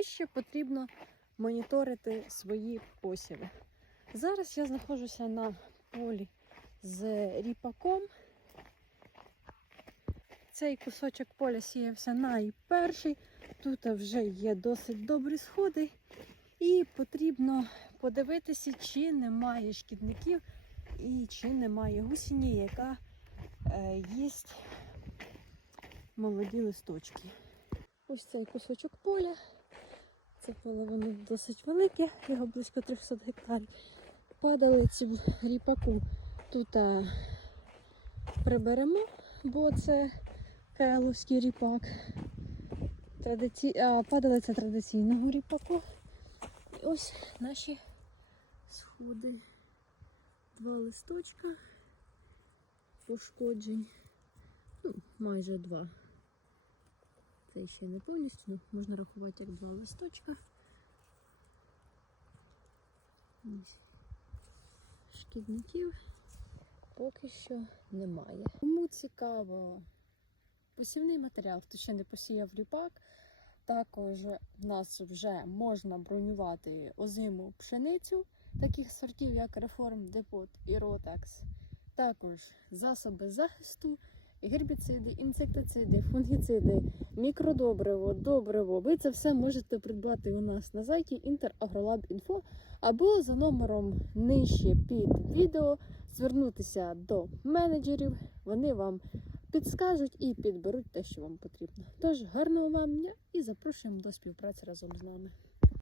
Ще потрібно моніторити свої посіви. Зараз я знаходжуся на полі з ріпаком. Цей кусочок поля сіявся найперший. Тут вже є досить добрі сходи, і потрібно подивитися, чи немає шкідників і чи немає гусіні, яка е, їсть молоді листочки. Ось цей кусочок поля. Це поле воно досить велике, його близько 300 гектарів. Падалиці в ріпаку тут а, приберемо, бо це кайловський ріпак. Традиці... А, падалиця традиційного ріпаку. І ось наші сходи. Два листочка пошкоджень. Ну, майже два. Це ще не повністю, можна рахувати як два листочка. Ось. Шкідників поки що немає. Кому цікаво посівний матеріал, хто ще не посіяв ріпак. Також в нас вже можна бронювати озиму пшеницю таких сортів, як Реформ, Депот і Ротекс. Також засоби захисту, гербіциди, інсектициди, фунгіциди, мікродобриво, добриво. Ви це все можете придбати у нас на сайті interagrolab.info або за номером нижче під відео звернутися до менеджерів. Вони вам підскажуть і підберуть те, що вам потрібно. Тож гарного вам дня і запрошуємо до співпраці разом з нами.